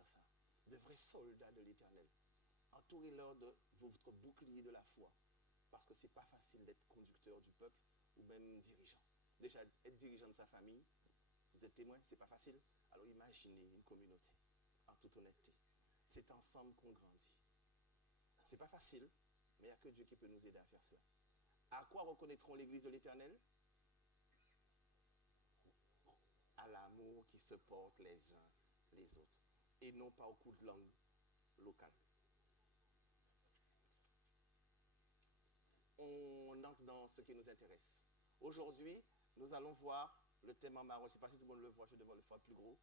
dire ça, de vrais soldats de l'Éternel. Entourez-leur de votre bouclier de la foi. Parce que ce n'est pas facile d'être conducteur du peuple ou même dirigeant. Déjà, être dirigeant de sa famille, vous êtes témoin, ce n'est pas facile. Alors imaginez une communauté, en toute honnêteté. C'est ensemble qu'on grandit. Ce n'est pas facile, mais il n'y a que Dieu qui peut nous aider à faire cela. À quoi reconnaîtront l'Église de l'Éternel? À l'amour qui se porte les uns les autres. Et non pas au coup de langue local. On entre dans ce qui nous intéresse. Aujourd'hui, nous allons voir le thème en marron. Je ne sais pas si tout le monde le voit, je devrais le faire plus gros.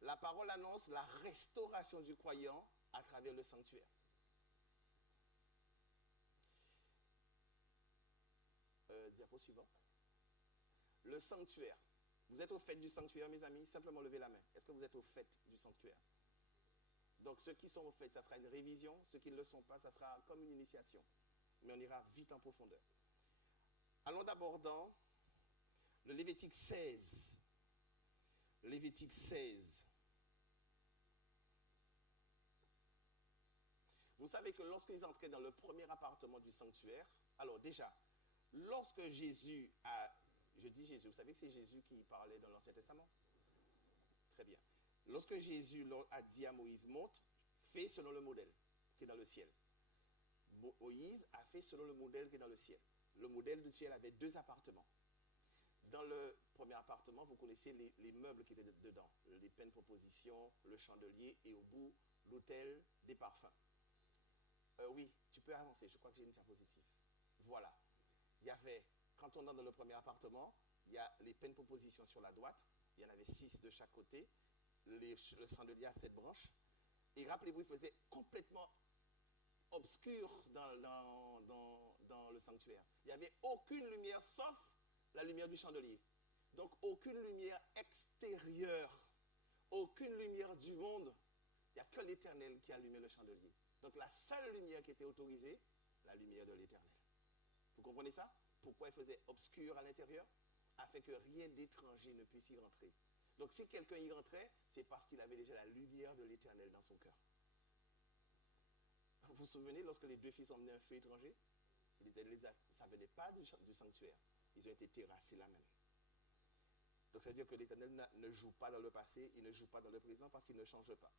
La parole annonce la restauration du croyant à travers le sanctuaire. Diapo suivant. Le sanctuaire. Vous êtes au fait du sanctuaire, mes amis? Simplement levez la main. Est-ce que vous êtes au fait du sanctuaire? Donc ceux qui sont au fait, ça sera une révision. Ceux qui ne le sont pas, ça sera comme une initiation. Mais on ira vite en profondeur. Allons d'abord dans le Lévitique 16. Le Lévitique 16. Vous savez que lorsqu'ils entraient dans le premier appartement du sanctuaire, alors déjà, lorsque Jésus a... Je dis Jésus, vous savez que c'est Jésus qui parlait dans l'Ancien Testament? Très bien. Lorsque Jésus a dit à Moïse, monte, fais selon le modèle qui est dans le ciel. Moïse a fait selon le modèle qui est dans le ciel. Le modèle du ciel avait 2 appartements. Dans le premier appartement, vous connaissez les meubles qui étaient dedans. Les peines propositions, le chandelier et au bout, l'autel des parfums. Oui, tu peux avancer, je crois que j'ai une diapositive. Voilà. Il y avait, quand on entre dans le premier appartement, il y a les peines propositions sur la droite. Il y en avait 6 de chaque côté. Le chandelier a 7 branches. Et rappelez-vous, il faisait complètement obscur dans le sanctuaire. Il n'y avait aucune lumière sauf la lumière du chandelier. Donc aucune lumière extérieure, aucune lumière du monde. Il n'y a que l'Éternel qui allumait le chandelier. Donc la seule lumière qui était autorisée, la lumière de l'Éternel. Vous comprenez ça? Pourquoi il faisait obscur à l'intérieur? Afin que rien d'étranger ne puisse y rentrer. Donc si quelqu'un y rentrait, c'est parce qu'il avait déjà la lumière de l'Éternel dans son cœur. Vous vous souvenez, lorsque les 2 fils ont emmené un feu étranger, ça ne venait pas du sanctuaire. Ils ont été terrassés là même. Donc ça veut dire que l'Éternel ne joue pas dans le passé, il ne joue pas dans le présent parce qu'il ne change pas.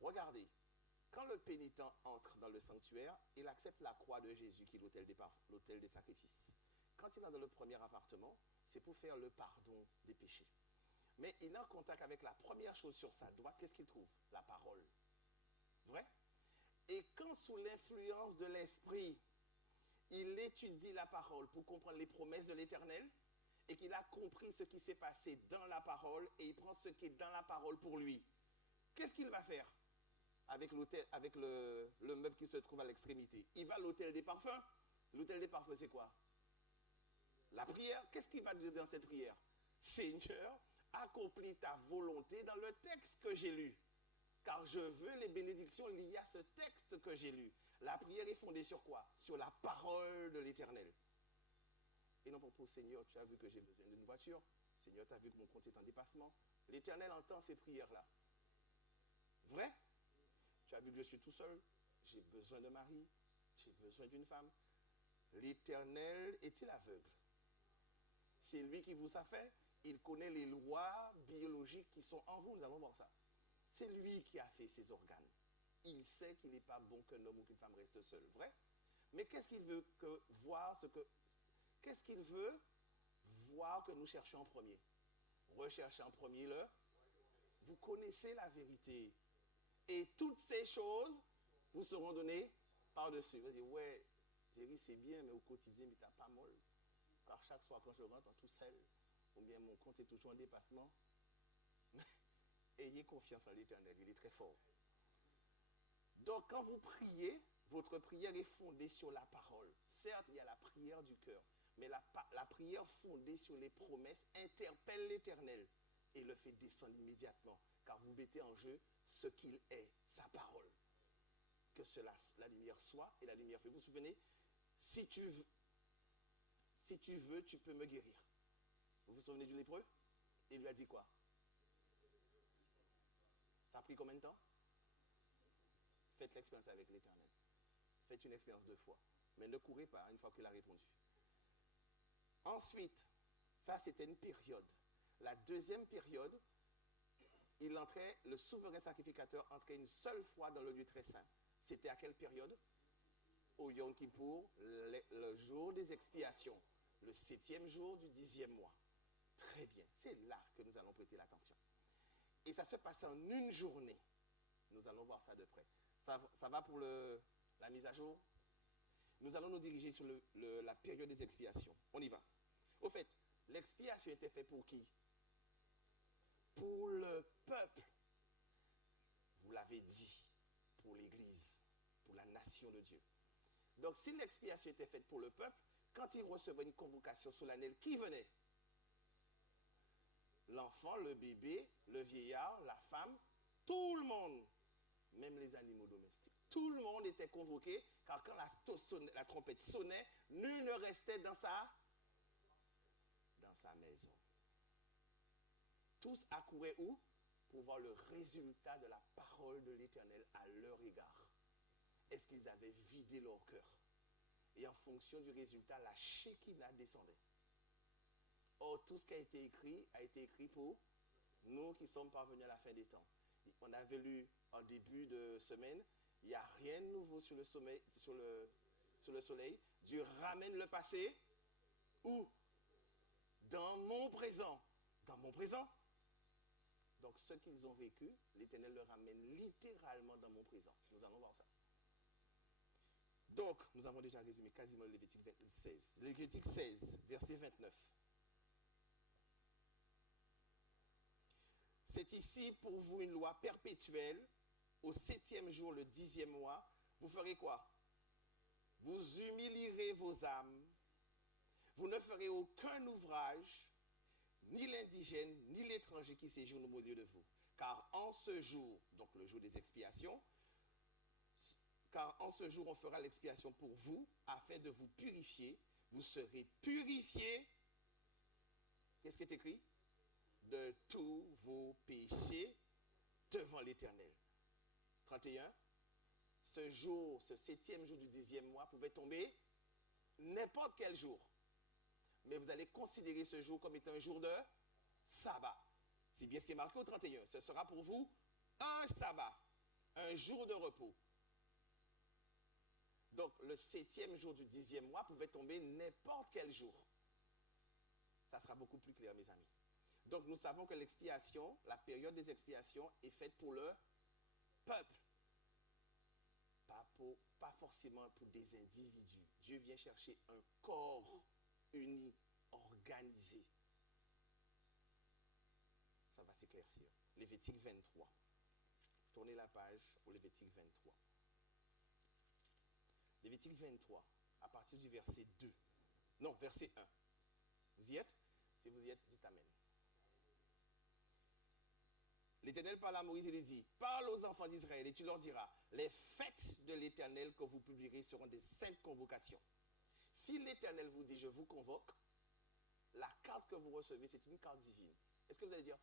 Regardez, quand le pénitent entre dans le sanctuaire, il accepte la croix de Jésus qui est l'autel des sacrifices. Quand il est dans le premier appartement, c'est pour faire le pardon des péchés. Mais il est en contact avec la première chose sur sa droite, qu'est-ce qu'il trouve? La parole. Vrai? Et quand sous l'influence de l'esprit, il étudie la parole pour comprendre les promesses de l'Éternel et qu'il a compris ce qui s'est passé dans la parole et il prend ce qui est dans la parole pour lui, qu'est-ce qu'il va faire avec l'autel, avec le meuble qui se trouve à l'extrémité? Il va à l'autel des parfums. L'autel des parfums, c'est quoi? La prière. Qu'est-ce qu'il va dire dans cette prière? Seigneur, accomplis ta volonté dans le texte que j'ai lu. Car je veux les bénédictions liées à ce texte que j'ai lu. La prière est fondée sur quoi? Sur la parole de l'Éternel. Et non pas pour Seigneur, tu as vu que j'ai besoin d'une voiture. Seigneur, tu as vu que mon compte est en dépassement. L'Éternel entend ces prières-là. Vrai? Tu as vu que je suis tout seul. J'ai besoin de mari. J'ai besoin d'une femme. L'Éternel est-il aveugle? C'est lui qui vous a fait. Il connaît les lois biologiques qui sont en vous. Nous allons voir ça. C'est lui qui a fait ses organes. Il sait qu'il n'est pas bon qu'un homme ou qu'une femme reste seul. Vrai? Mais qu'est-ce qu'il veut voir qu'est-ce qu'il veut voir que nous cherchions en premier? Recherchez en premier le. Vous connaissez la vérité. Et toutes ces choses vous seront données par-dessus. Vous dites, ouais, Jerry, c'est bien, mais au quotidien, mais t'as pas molle. Car chaque soir, quand je rentre tout seul, ou bien mon compte est toujours en dépassement, ayez confiance en l'Éternel, il est très fort. Donc, quand vous priez, votre prière est fondée sur la parole. Certes, il y a la prière du cœur, mais la prière fondée sur les promesses interpelle l'Éternel et le fait descendre immédiatement, car vous mettez en jeu ce qu'il est, sa parole. Que cela, la lumière soit et la lumière fait. Vous vous souvenez, si tu veux, tu peux me guérir. Vous vous souvenez du lépreux? Il lui a dit quoi? pris combien de temps? Faites l'expérience avec l'Éternel. Faites une expérience de foi. Mais ne courez pas une fois qu'il a répondu. Ensuite, ça c'était une période. La deuxième période, le souverain sacrificateur entrait une seule fois dans le lieu très saint. C'était à quelle période? Au Yom Kippour, le jour des expiations, le 7e jour du 10e mois. Très bien, c'est là que nous allons prêter l'attention. Et ça se passe en une journée. Nous allons voir ça de près. Ça va pour la mise à jour? Nous allons nous diriger sur la période des expiations. On y va. Au fait, l'expiation était faite pour qui? Pour le peuple. Vous l'avez dit, pour l'Église, pour la nation de Dieu. Donc, si l'expiation était faite pour le peuple, quand il recevait une convocation solennelle, qui venait? L'enfant, le bébé, le vieillard, la femme, tout le monde, même les animaux domestiques. Tout le monde était convoqué, car quand la trompette sonnait, nul ne restait dans sa maison. Tous accouraient où? Pour voir le résultat de la parole de l'Éternel à leur égard. Est-ce qu'ils avaient vidé leur cœur? Et en fonction du résultat, la Shekinah descendait. Or, tout ce qui a été écrit pour nous qui sommes parvenus à la fin des temps. On avait lu en début de semaine, il n'y a rien de nouveau sur le soleil. Dieu ramène le passé où? Dans mon présent. Dans mon présent. Donc, ce qu'ils ont vécu, l'Éternel le ramène littéralement dans mon présent. Nous allons voir ça. Donc, nous avons déjà résumé quasiment le Lévitique 16. Lévitique 16, verset 29. C'est ici pour vous une loi perpétuelle. Au 7e jour, le 10e mois, vous ferez quoi? Vous humilierez vos âmes. Vous ne ferez aucun ouvrage, ni l'indigène, ni l'étranger qui séjourne au milieu de vous. Car en ce jour, donc le jour des expiations, car en ce jour, on fera l'expiation pour vous, afin de vous purifier. Vous serez purifiés. Qu'est-ce qui est écrit? De tous vos péchés devant l'Éternel. 31. Ce jour, ce 7e jour du 10e mois, pouvait tomber n'importe quel jour. Mais vous allez considérer ce jour comme étant un jour de sabbat. C'est bien ce qui est marqué au 31. Ce sera pour vous un sabbat, un jour de repos. Donc, le 7e jour du 10e mois pouvait tomber n'importe quel jour. Ça sera beaucoup plus clair, mes amis. Donc, nous savons que l'expiation, la période des expiations, est faite pour le peuple. Pas forcément pour des individus. Dieu vient chercher un corps uni, organisé. Ça va s'éclaircir. Lévitique 23. Tournez la page au Lévitique 23. Lévitique 23, à partir du verset 2. Non, verset 1. Vous y êtes? Si vous y êtes, dites Amen. L'Éternel parle à Moïse et lui dit, parle aux enfants d'Israël et tu leur diras, les fêtes de l'Éternel que vous publierez seront des saintes convocations. Si l'Éternel vous dit, je vous convoque, la carte que vous recevez, c'est une carte divine. Est-ce que vous allez dire,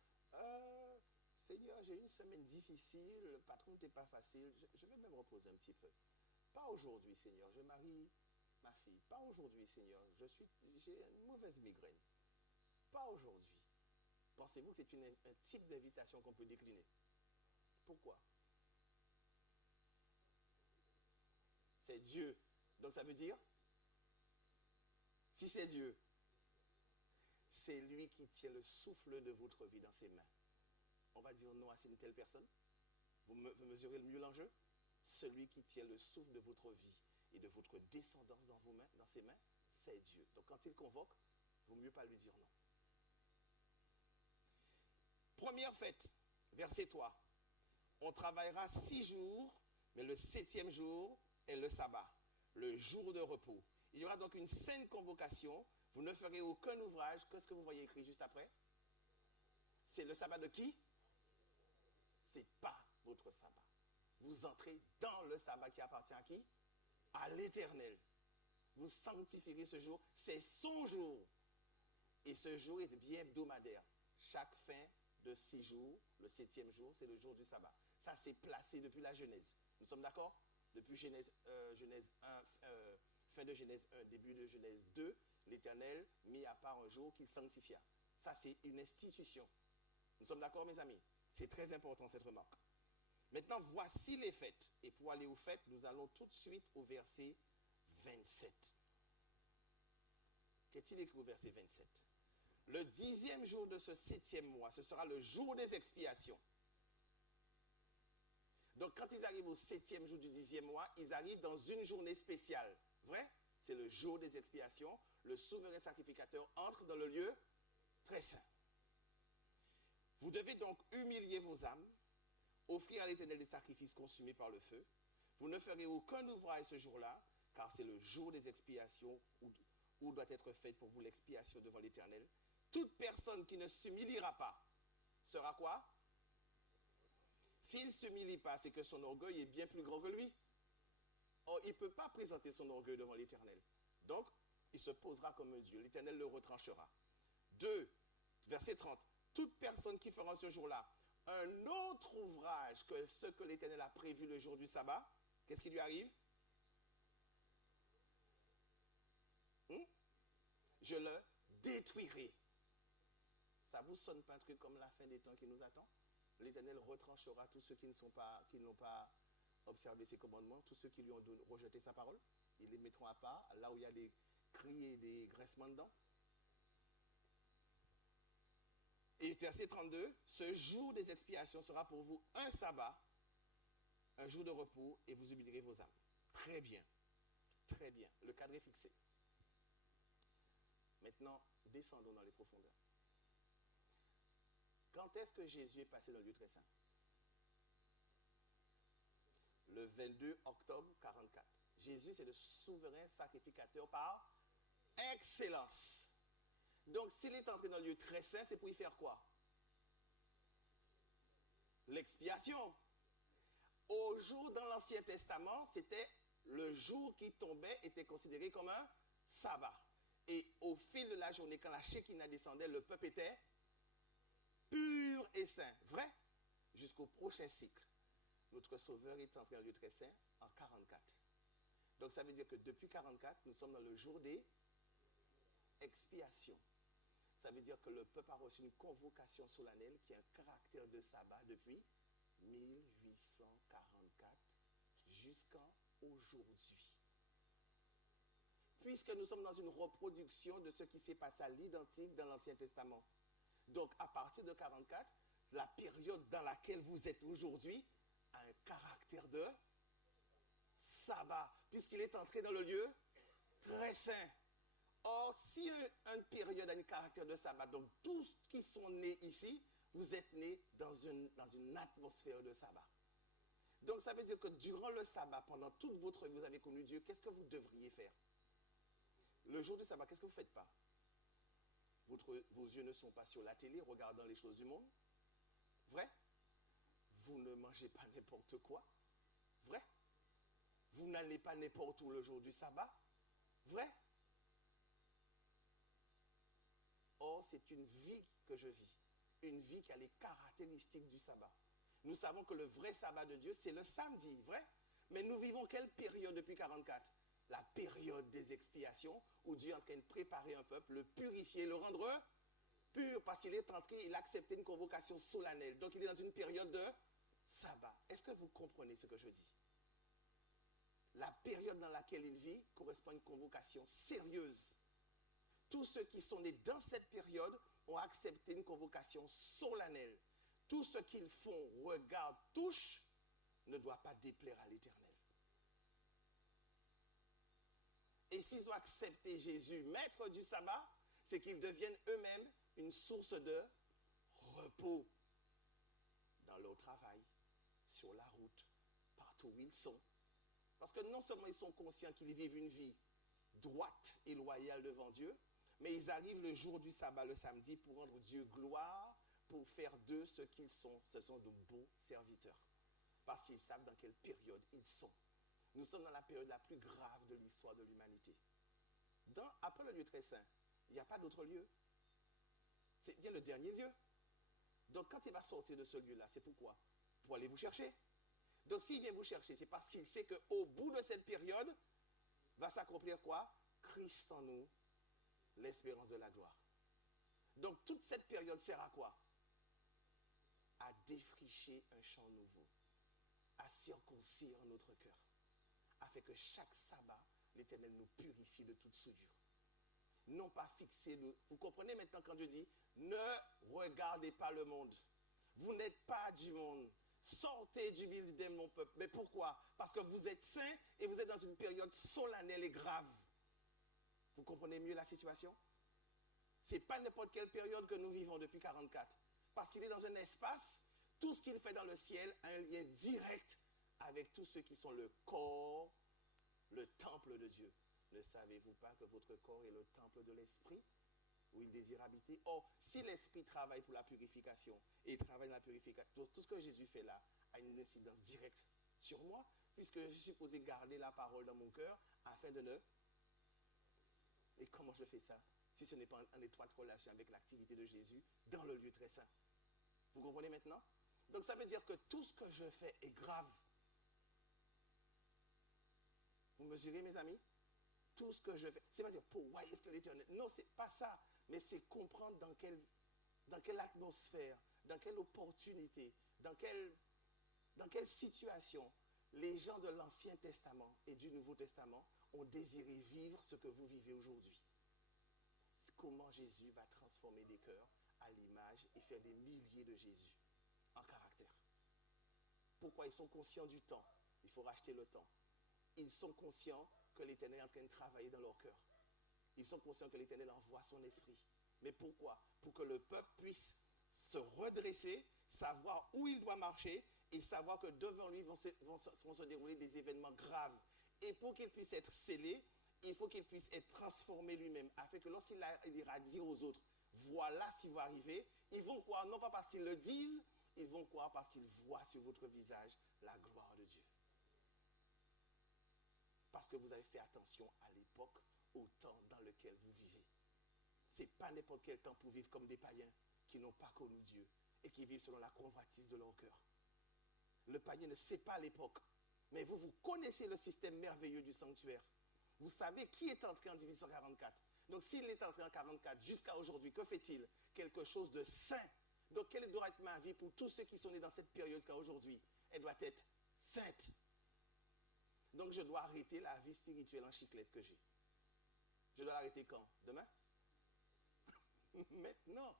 Seigneur, j'ai une semaine difficile, le patron n'était pas facile, je vais même reposer un petit peu. Pas aujourd'hui, Seigneur, je marie ma fille. Pas aujourd'hui, Seigneur, j'ai une mauvaise migraine. Pas aujourd'hui. Pensez-vous que c'est un type d'invitation qu'on peut décliner? Pourquoi? C'est Dieu. Donc ça veut dire, si c'est Dieu, c'est lui qui tient le souffle de votre vie dans ses mains. On va dire non à une telle personne. Vous mesurez le mieux l'enjeu? Celui qui tient le souffle de votre vie et de votre descendance dans vos mains, dans ses mains, c'est Dieu. Donc quand il convoque, il vaut mieux pas lui dire non. Première fête, verset 3. On travaillera 6 jours, mais le 7e jour est le sabbat, le jour de repos. Il y aura donc une sainte convocation. Vous ne ferez aucun ouvrage. Qu'est-ce que vous voyez écrit juste après? C'est le sabbat de qui? C'est pas votre sabbat. Vous entrez dans le sabbat qui appartient à qui? À l'Éternel. Vous sanctifierez ce jour. C'est son jour. Et ce jour est bien hebdomadaire. Chaque fin de 6 jours, le 7e jour, c'est le jour du sabbat. Ça, c'est placé depuis la Genèse. Nous sommes d'accord? Depuis Genèse 1, fin de Genèse 1, début de Genèse 2, l'Éternel mit à part un jour qu'il sanctifia. Ça, c'est une institution. Nous sommes d'accord, mes amis? C'est très important, cette remarque. Maintenant, voici les fêtes. Et pour aller aux fêtes, nous allons tout de suite au verset 27. Qu'est-il écrit au verset 27? Le 10e jour de ce 7e mois, ce sera le jour des expiations. Donc, quand ils arrivent au 7e jour du 10e mois, ils arrivent dans une journée spéciale. Vrai? C'est le jour des expiations. Le souverain sacrificateur entre dans le lieu très saint. Vous devez donc humilier vos âmes, offrir à l'Éternel des sacrifices consumés par le feu. Vous ne ferez aucun ouvrage ce jour-là, car c'est le jour des expiations où doit être faite pour vous l'expiation devant l'Éternel. Toute personne qui ne s'humiliera pas sera quoi? S'il ne s'humilie pas, c'est que son orgueil est bien plus grand que lui. Or, il ne peut pas présenter son orgueil devant l'Éternel. Donc, il se posera comme un Dieu. L'Éternel le retranchera. 2, verset 30. Toute personne qui fera ce jour-là un autre ouvrage que ce que l'Éternel a prévu le jour du sabbat, qu'est-ce qui lui arrive? Je le détruirai. Ça vous sonne pas un truc comme la fin des temps qui nous attend? L'Éternel retranchera tous ceux qui n'ont pas observé ses commandements, tous ceux qui lui ont rejeté sa parole. Ils les mettront à part, là où il y a des cris et des graissements dedans. Et verset 32, ce jour des expiations sera pour vous un sabbat, un jour de repos, et vous humilierez vos âmes. Très bien, très bien. Le cadre est fixé. Maintenant, descendons dans les profondeurs. Quand est-ce que Jésus est passé dans le lieu très saint? Le 22 octobre 44. Jésus, c'est le souverain sacrificateur par excellence. Donc, s'il est entré dans le lieu très saint, c'est pour y faire quoi? L'expiation. Au jour dans l'Ancien Testament, c'était le jour qui tombait, était considéré comme un sabbat. Et au fil de la journée, quand la Shekinah descendait, le peuple était pur et saint. Vrai? Jusqu'au prochain cycle. Notre Sauveur est entré dans le lieu très saint en 44. Donc, ça veut dire que depuis 44, nous sommes dans le jour des expiations. Ça veut dire que le peuple a reçu une convocation solennelle qui a un caractère de sabbat depuis 1844 jusqu'à aujourd'hui. Puisque nous sommes dans une reproduction de ce qui s'est passé à l'identique dans l'Ancien Testament. Donc, à partir de 44, la période dans laquelle vous êtes aujourd'hui a un caractère de sabbat, puisqu'il est entré dans le lieu très saint. Or, si une période a un caractère de sabbat, donc tous qui sont nés ici, vous êtes nés dans une atmosphère de sabbat. Donc, ça veut dire que durant le sabbat, pendant toute votre vie, vous avez connu Dieu, qu'est-ce que vous devriez faire? Le jour du sabbat, qu'est-ce que vous ne faites pas? Vos yeux ne sont pas sur la télé, regardant les choses du monde. Vrai? Vous ne mangez pas n'importe quoi. Vrai? Vous n'allez pas n'importe où le jour du sabbat. Vrai? Or, c'est une vie que je vis. Une vie qui a les caractéristiques du sabbat. Nous savons que le vrai sabbat de Dieu, c'est le samedi, vrai? Mais nous vivons quelle période depuis 44? La période des expiations, où Dieu est en train de préparer un peuple, le purifier, le rendre pur, parce qu'il est entré, il a accepté une convocation solennelle. Donc, il est dans une période de sabbat. Est-ce que vous comprenez ce que je dis? La période dans laquelle il vit correspond à une convocation sérieuse. Tous ceux qui sont nés dans cette période ont accepté une convocation solennelle. Tout ce qu'ils font, regardent, touchent, ne doit pas déplaire à l'Éternel. Et s'ils ont accepté Jésus, maître du sabbat, c'est qu'ils deviennent eux-mêmes une source de repos dans leur travail, sur la route, partout où ils sont. Parce que non seulement ils sont conscients qu'ils vivent une vie droite et loyale devant Dieu, mais ils arrivent le jour du sabbat, le samedi, pour rendre Dieu gloire, pour faire d'eux ce qu'ils sont. Ce sont de bons serviteurs. Parce qu'ils savent dans quelle période ils sont. Nous sommes dans la période la plus grave de l'histoire de l'humanité. Après le lieu très saint, il n'y a pas d'autre lieu. C'est bien le dernier lieu. Donc quand il va sortir de ce lieu-là, c'est pourquoi? Pour aller vous chercher. Donc s'il vient vous chercher, c'est parce qu'il sait qu'au bout de cette période, va s'accomplir quoi? Christ en nous, l'espérance de la gloire. Donc toute cette période sert à quoi? À défricher un champ nouveau, à circoncire notre cœur, afin que chaque sabbat, l'Éternel nous purifie de toute souillure. Non pas fixer le... Vous comprenez maintenant quand Dieu dit, ne regardez pas le monde. Vous n'êtes pas du monde. Sortez du milieu de mon peuple. Mais pourquoi? Parce que vous êtes saints et vous êtes dans une période solennelle et grave. Vous comprenez mieux la situation? Ce n'est pas n'importe quelle période que nous vivons depuis 44. Parce qu'il est dans un espace, tout ce qu'il fait dans le ciel a un lien direct avec tous ceux qui sont le corps, le temple de Dieu. Ne savez-vous pas que votre corps est le temple de l'esprit où il désire habiter? Or, si l'esprit travaille pour la purification et travaille dans la purification, tout ce que Jésus fait là a une incidence directe sur moi, puisque je suis supposé garder la parole dans mon cœur afin de ne... Et comment je fais ça si ce n'est pas en étroite relation avec l'activité de Jésus dans le lieu très saint? Vous comprenez maintenant? Donc ça veut dire que tout ce que je fais est grave. Vous mesurez, mes amis? Tout ce que je fais, c'est pas dire pourquoi est-ce que l'Éternel... Non, c'est pas ça, mais c'est comprendre dans quelle atmosphère, dans quelle opportunité, dans quelle situation les gens de l'Ancien Testament et du Nouveau Testament ont désiré vivre ce que vous vivez aujourd'hui. Comment Jésus va transformer des cœurs à l'image et faire des milliers de Jésus en caractère. Pourquoi ils sont conscients du temps? Il faut racheter le temps. Ils sont conscients que l'Éternel est en train de travailler dans leur cœur. Ils sont conscients que l'Éternel envoie son esprit. Mais pourquoi? Pour que le peuple puisse se redresser, savoir où il doit marcher et savoir que devant lui vont se dérouler des événements graves. Et pour qu'il puisse être scellé, il faut qu'il puisse être transformé lui-même, afin que lorsqu'il ira dire aux autres, voilà ce qui va arriver, ils vont croire, non pas parce qu'ils le disent, ils vont croire parce qu'ils voient sur votre visage la gloire de Dieu. Parce que vous avez fait attention à l'époque, au temps dans lequel vous vivez. Ce n'est pas n'importe quel temps pour vivre comme des païens qui n'ont pas connu Dieu et qui vivent selon la convoitise de leur cœur. Le païen ne sait pas l'époque, mais vous connaissez le système merveilleux du sanctuaire. Vous savez qui est entré en 1844. Donc s'il est entré en 44 jusqu'à aujourd'hui, que fait-il? Quelque chose de saint. Donc quelle doit être ma vie pour tous ceux qui sont nés dans cette période jusqu'à aujourd'hui? Elle doit être sainte. Donc je dois arrêter la vie spirituelle en chiclette que j'ai. Je dois l'arrêter quand? Demain? Maintenant.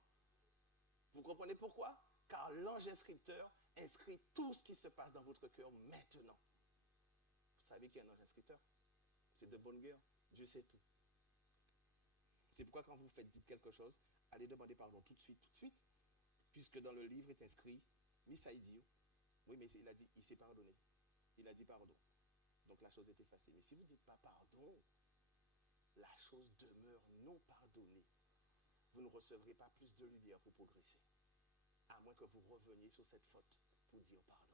Vous comprenez pourquoi? Car l'ange inscripteur inscrit tout ce qui se passe dans votre cœur maintenant. Vous savez qu'il y a un ange inscripteur? C'est de bonne guerre. Dieu sait tout. C'est pourquoi quand vous dites quelque chose, allez demander pardon tout de suite, puisque dans le livre est inscrit, Misaïdio. Oui, mais il a dit, il s'est pardonné. Il a dit pardon. Donc la chose est effacée. Mais si vous ne dites pas pardon, la chose demeure non pardonnée. Vous ne recevrez pas plus de lumière pour progresser. À moins que vous reveniez sur cette faute pour dire pardon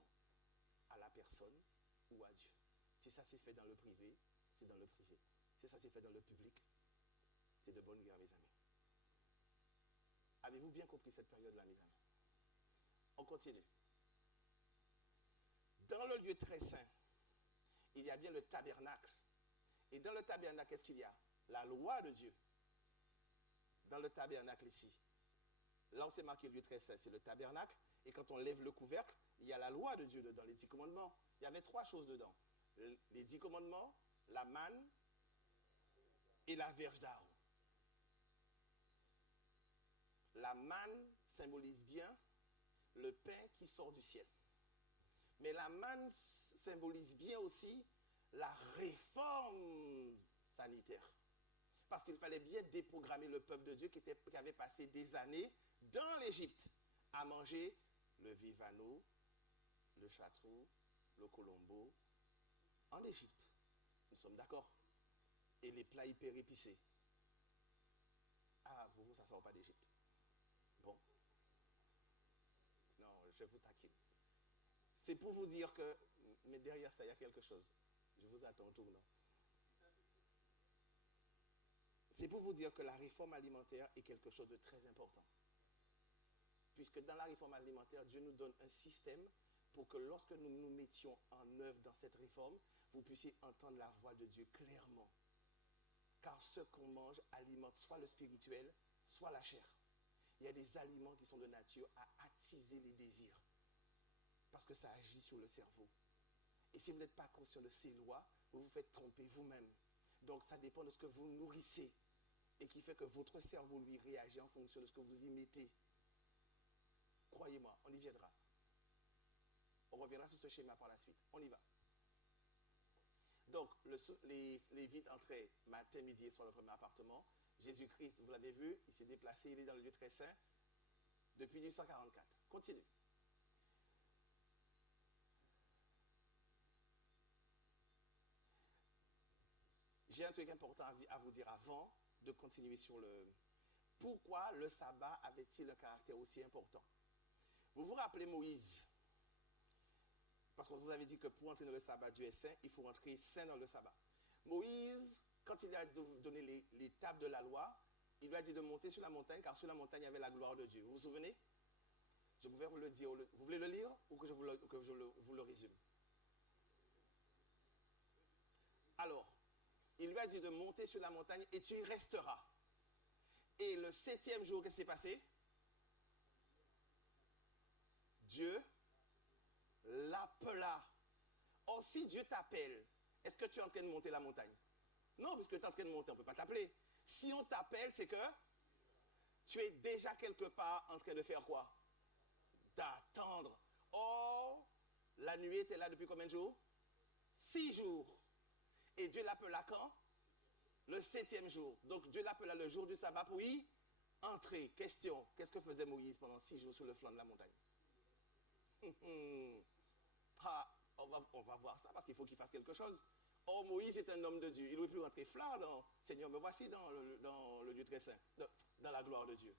à la personne ou à Dieu. Si ça s'est fait dans le privé, c'est dans le privé. Si ça s'est fait dans le public, c'est de bonne guerre, mes amis. Avez-vous bien compris cette période-là, mes amis? On continue. Dans le lieu très saint, il y a bien le tabernacle. Et dans le tabernacle, qu'est-ce qu'il y a? La loi de Dieu. Dans le tabernacle ici. Là, on s'est marqué le lieu très saint, c'est le tabernacle. Et quand on lève le couvercle, il y a la loi de Dieu dedans, les 10 commandements. Il y avait 3 choses dedans. Les 10 commandements, la manne et la verge d'Aaron. La manne symbolise bien le pain qui sort du ciel. Mais la manne symbolise bien aussi la réforme sanitaire. Parce qu'il fallait bien déprogrammer le peuple de Dieu qui avait passé des années dans l'Égypte à manger le vivano, le chartreux, le colombo, en Égypte. Nous sommes d'accord? Et les plats hyper épicés. Ah, pour vous, ça ne sort pas d'Égypte. Bon. Non, je vous taquine. C'est pour vous dire que, mais derrière ça, il y a quelque chose. Je vous attends au tournant. C'est pour vous dire que la réforme alimentaire est quelque chose de très important. puisque dans la réforme alimentaire, Dieu nous donne un système pour que lorsque nous nous mettions en œuvre dans cette réforme, vous puissiez entendre la voix de Dieu clairement. Car ce qu'on mange alimente soit le spirituel, soit la chair. Il y a des aliments qui sont de nature à attiser les désirs, parce que ça agit sur le cerveau. Et si vous n'êtes pas conscient de ces lois, vous vous faites tromper vous-même. Donc ça dépend de ce que vous nourrissez, et qui fait que votre cerveau lui réagit en fonction de ce que vous y mettez. Croyez-moi, on y viendra. On reviendra sur ce schéma par la suite. On y va. Donc, les Lévites entraient matin, midi et soir dans le premier appartement. Jésus-Christ, vous l'avez vu, il s'est déplacé, il est dans le lieu très saint depuis 1844. Continue. J'ai un truc important à vous dire avant de continuer sur le... Pourquoi le sabbat avait-il un caractère aussi important? Vous vous rappelez Moïse? Parce qu'on vous avait dit que pour entrer dans le sabbat, Dieu est saint, il faut entrer saint dans le sabbat. Moïse, quand il a donné les tables de la loi, il lui a dit de monter sur la montagne, car sur la montagne, il y avait la gloire de Dieu. Vous vous souvenez? Je pouvais vous le dire. Vous voulez le lire ou que je vous le résume? Alors, il lui a dit de monter sur la montagne et tu y resteras. Et le 7e jour, qu'est-ce qui s'est passé? Dieu l'appela. Or, si Dieu t'appelle, est-ce que tu es en train de monter la montagne? Non, puisque tu es en train de monter, on ne peut pas t'appeler. Si on t'appelle, c'est que tu es déjà quelque part en train de faire quoi? D'attendre. Or, la nuée était là depuis combien de jours? 6 jours. Et Dieu l'appela quand? Le 7e jour. Donc Dieu l'appela le jour du sabbat pour y entrer. Question, qu'est-ce que faisait Moïse pendant 6 jours sur le flanc de la montagne? On va voir ça parce qu'il faut qu'il fasse quelque chose. Or, Moïse est un homme de Dieu. Il aurait pu rentrer flanc dans Seigneur, me voici dans le lieu très saint, dans la gloire de Dieu.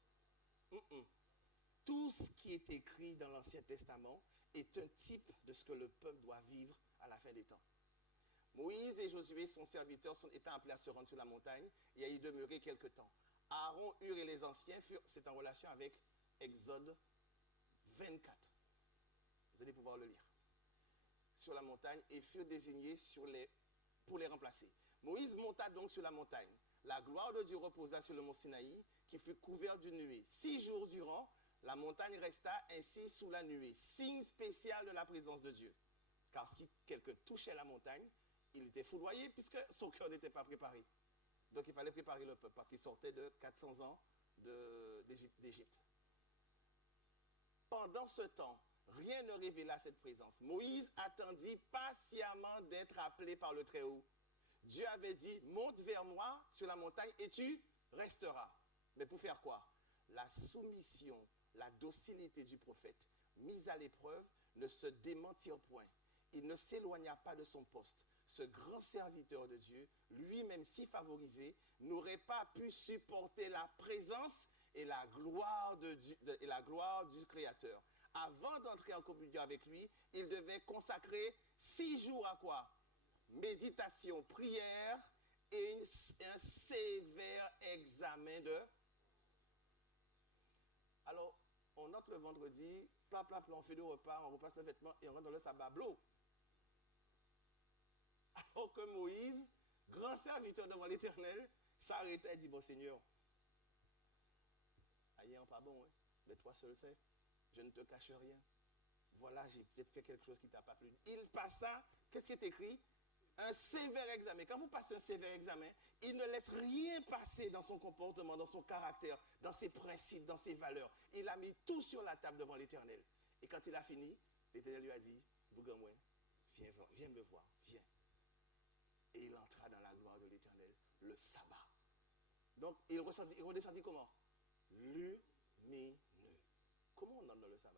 Tout ce qui est écrit dans l'Ancien Testament est un type de ce que le peuple doit vivre à la fin des temps. Moïse et Josué, son serviteur, étant appelés à se rendre sur la montagne et à y demeurer quelque temps. Aaron, Hur et les anciens, c'est en relation avec Exode 24. Vous allez pouvoir le lire. Sur la montagne et furent désignés pour les remplacer. Moïse monta donc sur la montagne. La gloire de Dieu reposa sur le mont Sinaï, qui fut couvert d'une nuée. 6 jours durant, la montagne resta ainsi sous la nuée, signe spécial de la présence de Dieu. Car si quelqu'un touchait la montagne, il était foudroyé puisque son cœur n'était pas préparé. Donc il fallait préparer le peuple parce qu'il sortait de 400 ans d'Égypte. Pendant ce temps, rien ne révéla cette présence. Moïse attendit patiemment d'être appelé par le Très-Haut. Dieu avait dit, monte vers moi sur la montagne et tu resteras. Mais pour faire quoi? La soumission, la docilité du prophète, mise à l'épreuve, ne se démentirent point. Il ne s'éloigna pas de son poste. Ce grand serviteur de Dieu, lui-même si favorisé, n'aurait pas pu supporter la présence et la gloire du Créateur. Avant d'entrer en communion avec lui, il devait consacrer 6 jours à quoi? Méditation, prière et un sévère examen de... Alors, on note le vendredi, plat, on fait 2 repas, on repasse le vêtement et on rentre dans le sabbat bleu. Alors que Moïse, grand serviteur devant l'Éternel, s'arrêtait et dit, bon Seigneur, aïe, pas bon, hein? Mais toi seul sais, je ne te cache rien. Voilà, j'ai peut-être fait quelque chose qui ne t'a pas plu. Il passa, qu'est-ce qui est écrit? Un sévère examen. Quand vous passez un sévère examen, il ne laisse rien passer dans son comportement, dans son caractère, dans ses principes, dans ses valeurs. Il a mis tout sur la table devant l'Éternel. Et quand il a fini, l'Éternel lui a dit, Bougamouin, viens me voir, viens. Et il entra dans la gloire de l'Éternel, le sabbat. Donc, il redescendit comment? Lumineux. Comment on entre dans le sabbat?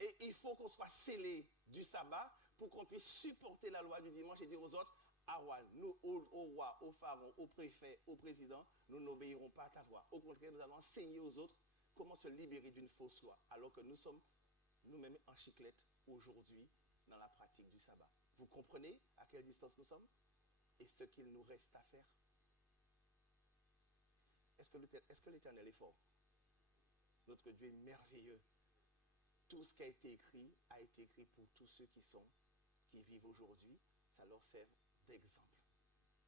Et il faut qu'on soit scellé du sabbat pour qu'on puisse supporter la loi du dimanche et dire aux autres, Arwan, nous, au roi, au pharaon, au préfet, au président, nous n'obéirons pas à ta voix. Au contraire, nous allons enseigner aux autres comment se libérer d'une fausse loi, alors que nous sommes nous-mêmes en chiclette aujourd'hui dans la pratique du sabbat. Vous comprenez à quelle distance nous sommes? et ce qu'il nous reste à faire. Est-ce que l'Éternel est fort? Notre Dieu est merveilleux. Tout ce qui a été écrit pour tous ceux qui vivent aujourd'hui. Ça leur sert d'exemple,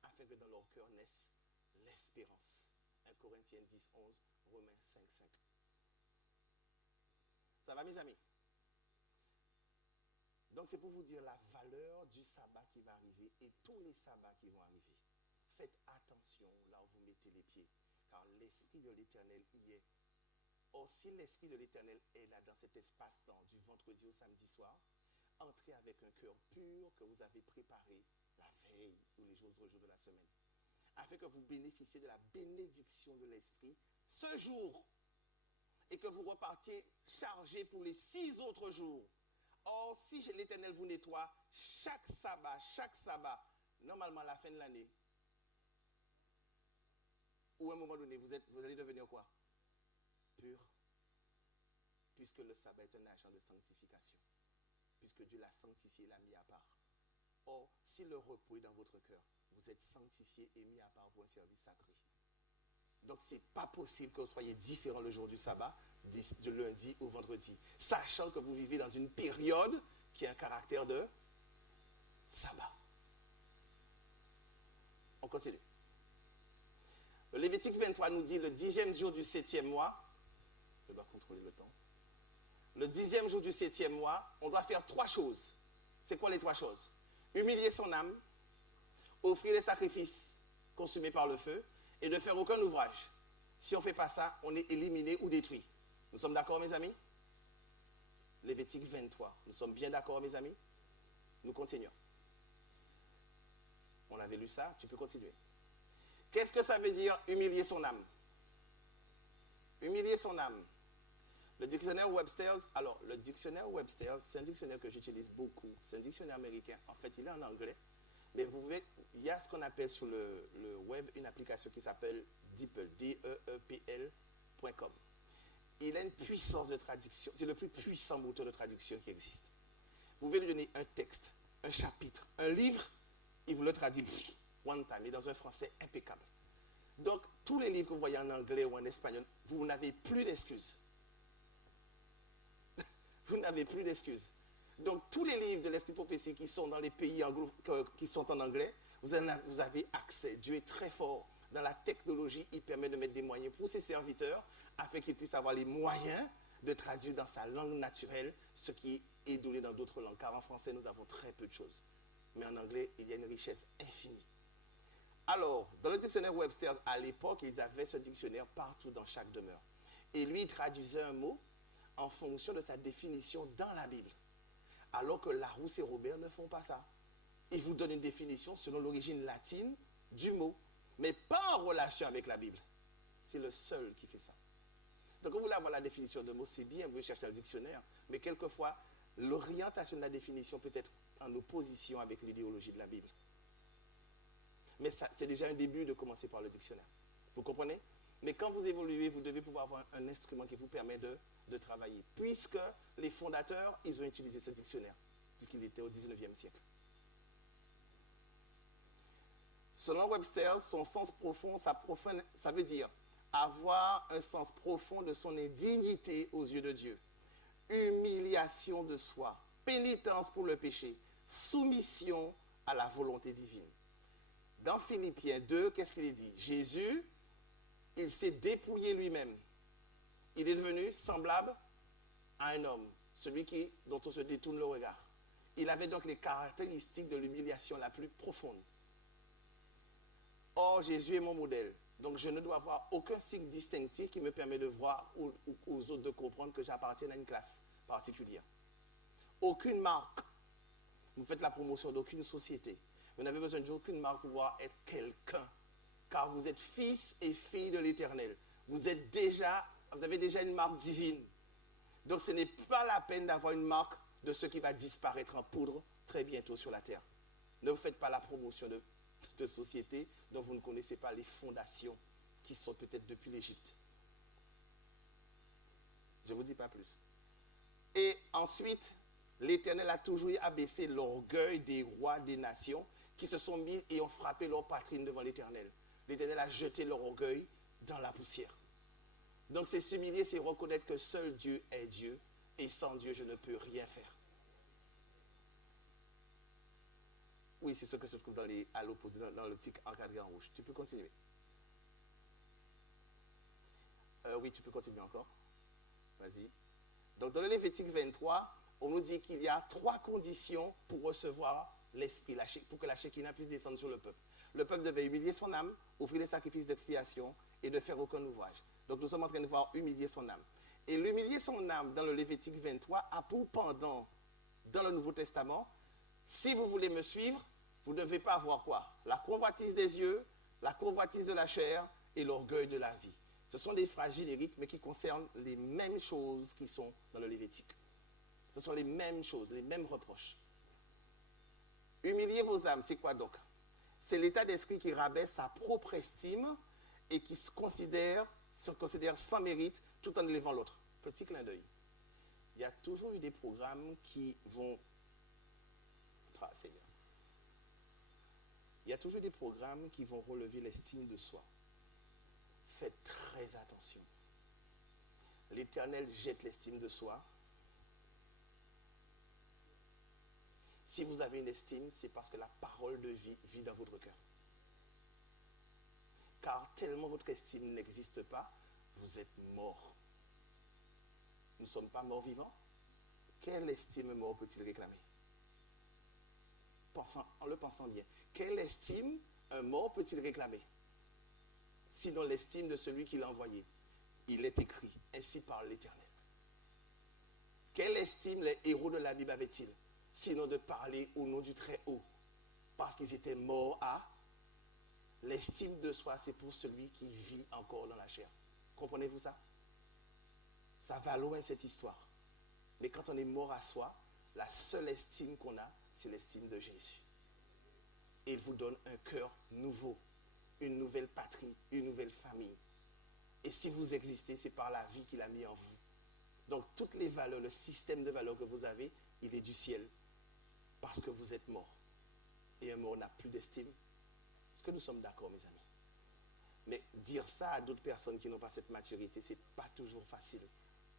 afin que dans leur cœur naisse l'espérance. 1 Corinthiens 10, 11, Romains 5, 5. Ça va, mes amis? Donc, c'est pour vous dire la valeur du sabbat qui va arriver et tous les sabbats qui vont arriver. Faites attention là où vous mettez les pieds, car l'Esprit de l'Éternel y est. Or, si l'Esprit de l'Éternel est là dans cet espace-temps du vendredi au samedi soir, entrez avec un cœur pur que vous avez préparé la veille ou les autres jours de la semaine, afin que vous bénéficiez de la bénédiction de l'Esprit ce jour et que vous repartiez chargé pour les 6 autres jours. Or, si l'Éternel vous nettoie chaque sabbat, normalement à la fin de l'année, ou à un moment donné, vous allez devenir quoi? Pur. Puisque le sabbat est un agent de sanctification. Puisque Dieu l'a sanctifié, l'a mis à part. Or, si le repos est dans votre cœur, vous êtes sanctifié et mis à part pour un service sacré. Donc, ce n'est pas possible que vous soyez différent le jour du sabbat, du lundi au vendredi, sachant que vous vivez dans une période qui a un caractère de sabbat. On continue. Le Lévitique 23 nous dit le 10e jour du 7e mois, je dois contrôler le temps. Le 10e jour du 7e mois, on doit faire 3 choses. C'est quoi les 3 choses? Humilier son âme, offrir les sacrifices consumés par le feu et ne faire aucun ouvrage. Si on ne fait pas ça, on est éliminé ou détruit. Nous sommes d'accord, mes amis? Lévitique 23. Nous sommes bien d'accord, mes amis? Nous continuons. On avait lu ça, tu peux continuer. Qu'est-ce que ça veut dire humilier son âme? Humilier son âme. Le dictionnaire Webster's, alors le dictionnaire Webster's, c'est un dictionnaire que j'utilise beaucoup. C'est un dictionnaire américain. En fait, il est en anglais. Mais il y a ce qu'on appelle sur le web une application qui s'appelle DeepL, DEEPL.com. Il a une puissance de traduction. C'est le plus puissant moteur de traduction qui existe. Vous pouvez lui donner un texte, un chapitre, un livre, il vous le traduit one time, et dans un français impeccable. Donc, tous les livres que vous voyez en anglais ou en espagnol, vous n'avez plus d'excuses. Vous n'avez plus d'excuses. Donc, tous les livres de l'Esprit prophétique qui sont dans les pays qui sont en anglais, vous avez accès. Dieu est très fort. Dans la technologie, il permet de mettre des moyens pour ses serviteurs afin qu'ils puissent avoir les moyens de traduire dans sa langue naturelle ce qui est donné dans d'autres langues. Car en français, nous avons très peu de choses. Mais en anglais, il y a une richesse infinie. Alors, dans le dictionnaire Webster, à l'époque, ils avaient ce dictionnaire partout dans chaque demeure. Et lui, il traduisait un mot en fonction de sa définition dans la Bible. Alors que Larousse et Robert ne font pas ça. Ils vous donnent une définition selon l'origine latine du mot, mais pas en relation avec la Bible. C'est le seul qui fait ça. Donc, quand vous voulez avoir la définition de mot, c'est bien, vous cherchez un dictionnaire, mais quelquefois, l'orientation de la définition peut être en opposition avec l'idéologie de la Bible. Mais c'est déjà un début de commencer par le dictionnaire. Vous comprenez? Mais quand vous évoluez, vous devez pouvoir avoir un instrument qui vous permet de travailler. Puisque les fondateurs, ils ont utilisé ce dictionnaire, puisqu'il était au 19e siècle. Selon Webster, son sens profond, ça veut dire avoir un sens profond de son indignité aux yeux de Dieu, humiliation de soi, pénitence pour le péché, soumission à la volonté divine. Dans Philippiens 2, qu'est-ce qu'il dit? Jésus, il s'est dépouillé lui-même. Il est devenu semblable à un homme, celui dont on se détourne le regard. Il avait donc les caractéristiques de l'humiliation la plus profonde. Or, Jésus est mon modèle. Donc, je ne dois avoir aucun signe distinctif qui me permet de voir aux autres de comprendre que j'appartiens à une classe particulière. Aucune marque. Vous faites la promotion d'aucune société. Vous n'avez besoin d'aucune marque pour pouvoir être quelqu'un. Car vous êtes fils et filles de l'Éternel. Vous avez déjà une marque divine. Donc, ce n'est pas la peine d'avoir une marque de ce qui va disparaître en poudre très bientôt sur la terre. Ne vous faites pas la promotion de sociétés dont vous ne connaissez pas les fondations qui sont peut-être depuis l'Égypte. Je ne vous dis pas plus. Et ensuite, l'Éternel a toujours abaissé l'orgueil des rois des nations qui se sont mis et ont frappé leur poitrine devant l'Éternel. L'Éternel a jeté leur orgueil dans la poussière. Donc c'est s'humilier, c'est reconnaître que seul Dieu est Dieu et sans Dieu je ne peux rien faire. Oui, c'est ce que se trouve à l'opposé, dans le petit encadré en rouge. Tu peux continuer. Oui, tu peux continuer encore. Vas-y. Donc dans le Lévitique 23, on nous dit qu'il y a 3 conditions pour recevoir l'esprit, pour que la Shekinah puisse descendre sur le peuple. Le peuple devait humilier son âme, offrir des sacrifices d'expiation et ne faire aucun ouvrage. Donc nous sommes en train de voir humilier son âme. Et l'humilier son âme dans le Lévitique 23 a pour pendant dans le Nouveau Testament, si vous voulez me suivre, vous ne devez pas avoir quoi? La convoitise des yeux, la convoitise de la chair et l'orgueil de la vie. Ce sont des phrases génériques, mais qui concernent les mêmes choses qui sont dans le Lévitique. Ce sont les mêmes choses, les mêmes reproches. Humilier vos âmes, c'est quoi donc? C'est l'état d'esprit qui rabaisse sa propre estime et qui se considère sans mérite tout en élevant l'autre. Petit clin d'œil. Il y a toujours eu des programmes qui vont... Ah, Seigneur. Il y a toujours des programmes qui vont relever l'estime de soi. Faites très attention. L'Éternel jette l'estime de soi. Si vous avez une estime, c'est parce que la parole de vie vit dans votre cœur. Car tellement votre estime n'existe pas, vous êtes mort. Nous ne sommes pas morts vivants. Quelle estime mort peut-il réclamer? En le pensant bien. Quelle estime un mort peut-il réclamer? Sinon l'estime de celui qui l'a envoyé. Il est écrit, ainsi parle l'Éternel. Quelle estime les héros de la Bible avaient-ils? Sinon de parler au nom du Très-Haut. Parce qu'ils étaient morts à... L'estime de soi, c'est pour celui qui vit encore dans la chair. Comprenez-vous ça? Ça va loin cette histoire. Mais quand on est mort à soi, la seule estime qu'on a, c'est l'estime de Jésus. Et il vous donne un cœur nouveau, une nouvelle patrie, une nouvelle famille. Et si vous existez, c'est par la vie qu'il a mis en vous. Donc toutes les valeurs, le système de valeurs que vous avez, il est du ciel. Parce que vous êtes mort. Et un mort n'a plus d'estime. Est-ce que nous sommes d'accord, mes amis? Mais dire ça à d'autres personnes qui n'ont pas cette maturité, ce n'est pas toujours facile.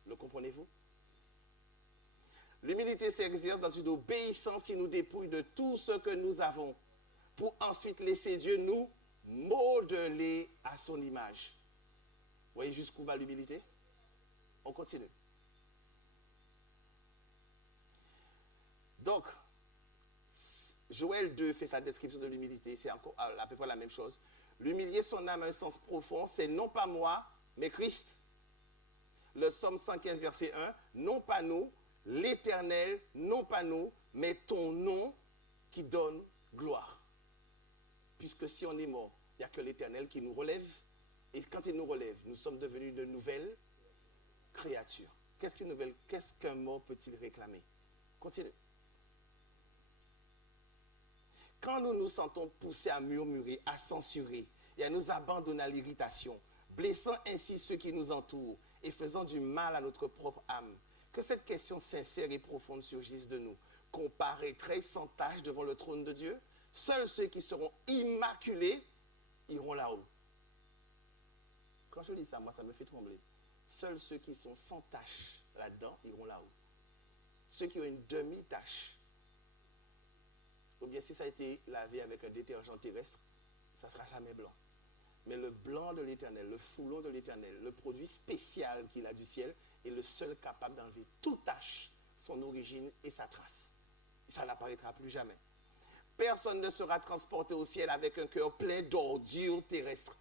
Le comprenez-vous? L'humilité s'exerce dans une obéissance qui nous dépouille de tout ce que nous avons pour ensuite laisser Dieu nous modeler à son image. Vous voyez jusqu'où va l'humilité? On continue. Donc, Joël 2 fait sa description de l'humilité, c'est encore à peu près la même chose. L'humilier son âme à un sens profond, c'est non pas moi, mais Christ. Le psaume 115, verset 1, non pas nous, l'Éternel, non pas nous, mais ton nom qui donne gloire. Puisque si on est mort, il n'y a que l'Éternel qui nous relève. Et quand il nous relève, nous sommes devenus de nouvelles créatures. Qu'est-ce qu'un mort peut-il réclamer? Continue. Quand nous nous sentons poussés à murmurer, à censurer et à nous abandonner à l'irritation, blessant ainsi ceux qui nous entourent et faisant du mal à notre propre âme, que cette question sincère et profonde surgisse de nous. Comparaîtrait sans tache devant le trône de Dieu? Seuls ceux qui seront immaculés iront là-haut. Quand je dis ça, moi, ça me fait trembler. Seuls ceux qui sont sans tache là-dedans iront là-haut. Ceux qui ont une demi-tache, ou bien si ça a été lavé avec un détergent terrestre, ça ne sera jamais blanc. Mais le blanc de l'Éternel, le foulon de l'Éternel, le produit spécial qu'il a du ciel, est le seul capable d'enlever toute tache, son origine et sa trace. Ça n'apparaîtra plus jamais. Personne ne sera transporté au ciel avec un cœur plein d'ordures terrestres.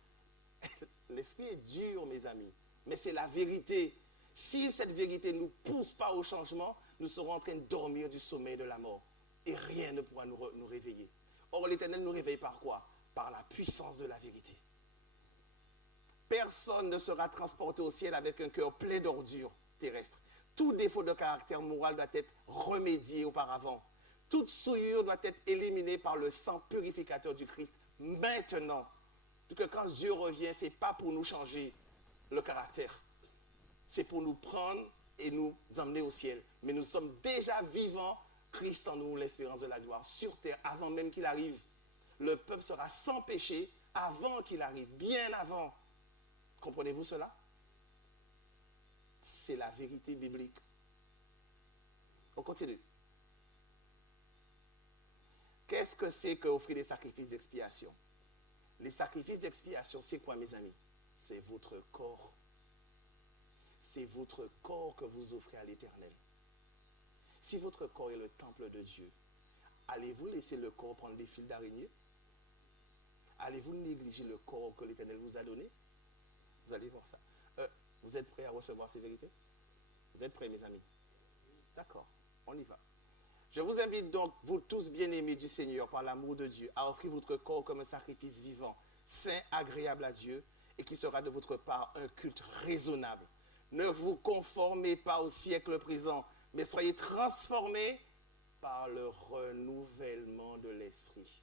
L'esprit est dur, mes amis, mais c'est la vérité. Si cette vérité ne nous pousse pas au changement, nous serons en train de dormir du sommeil de la mort. Et rien ne pourra nous réveiller. Or, l'Éternel nous réveille par quoi? Par la puissance de la vérité. Personne ne sera transporté au ciel avec un cœur plein d'ordures terrestres. Tout défaut de caractère moral doit être remédié auparavant. Toute souillure doit être éliminée par le sang purificateur du Christ maintenant. Donc quand Dieu revient, ce n'est pas pour nous changer le caractère. C'est pour nous prendre et nous emmener au ciel. Mais nous sommes déjà vivants, Christ en nous, l'espérance de la gloire, sur terre, avant même qu'il arrive. Le peuple sera sans péché avant qu'il arrive, bien avant. Comprenez-vous cela? C'est la vérité biblique. On continue. Qu'est-ce que c'est qu'offrir des sacrifices d'expiation? Les sacrifices d'expiation, c'est quoi, mes amis? C'est votre corps. C'est votre corps que vous offrez à l'Éternel. Si votre corps est le temple de Dieu, allez-vous laisser le corps prendre des fils d'araignée? Allez-vous négliger le corps que l'Éternel vous a donné? Vous allez voir ça. Vous êtes prêts à recevoir ces vérités? Vous êtes prêts, mes amis? D'accord, on y va. Je vous invite donc, vous tous bien-aimés du Seigneur, par l'amour de Dieu, à offrir votre corps comme un sacrifice vivant, saint, agréable à Dieu, et qui sera de votre part un culte raisonnable. Ne vous conformez pas au siècle présent, mais soyez transformés par le renouvellement de l'esprit.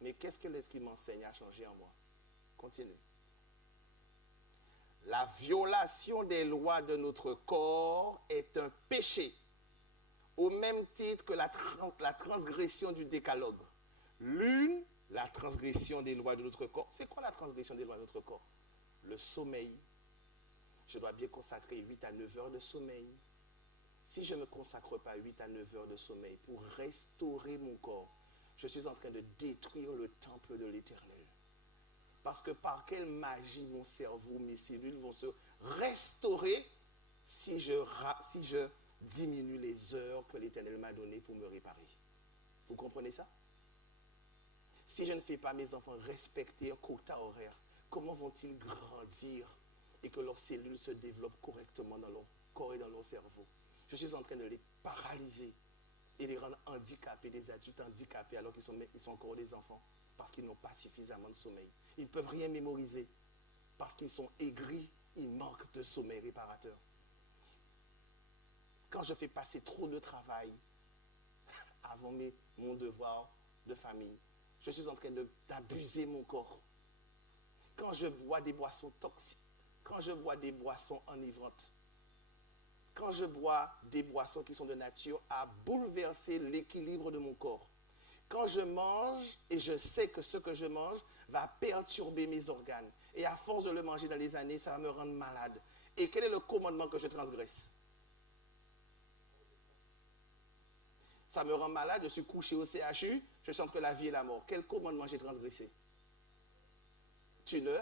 Mais qu'est-ce que l'esprit m'enseigne à changer en moi? Continue. La violation des lois de notre corps est un péché, au même titre que la transgression du décalogue. L'une, la transgression des lois de notre corps. C'est quoi la transgression des lois de notre corps? Le sommeil. Je dois bien consacrer 8 à 9 heures de sommeil. Si je ne consacre pas 8 à 9 heures de sommeil pour restaurer mon corps, je suis en train de détruire le temple de l'Éternel. Parce que par quelle magie mon cerveau, mes cellules vont se restaurer si je diminue les heures que l'Éternel m'a données pour me réparer? Vous comprenez ça? Si je ne fais pas mes enfants respecter un quota horaire, comment vont-ils grandir et que leurs cellules se développent correctement dans leur corps et dans leur cerveau? Je suis en train de les paralyser et les rendre handicapés, des adultes handicapés alors qu'ils sont encore des enfants parce qu'ils n'ont pas suffisamment de sommeil. Ils ne peuvent rien mémoriser parce qu'ils sont aigris, ils manquent de sommeil réparateur. Quand je fais passer trop de travail avant mon devoir de famille, je suis en train d'abuser mon corps. Quand je bois des boissons toxiques, quand je bois des boissons enivrantes, quand je bois des boissons qui sont de nature à bouleverser l'équilibre de mon corps, quand je mange et je sais que ce que je mange va perturber mes organes, et à force de le manger dans les années, ça va me rendre malade. Et quel est le commandement que je transgresse? Ça me rend malade, je suis couché au CHU, je suis entre la vie et la mort. Quel commandement j'ai transgressé? Tu ne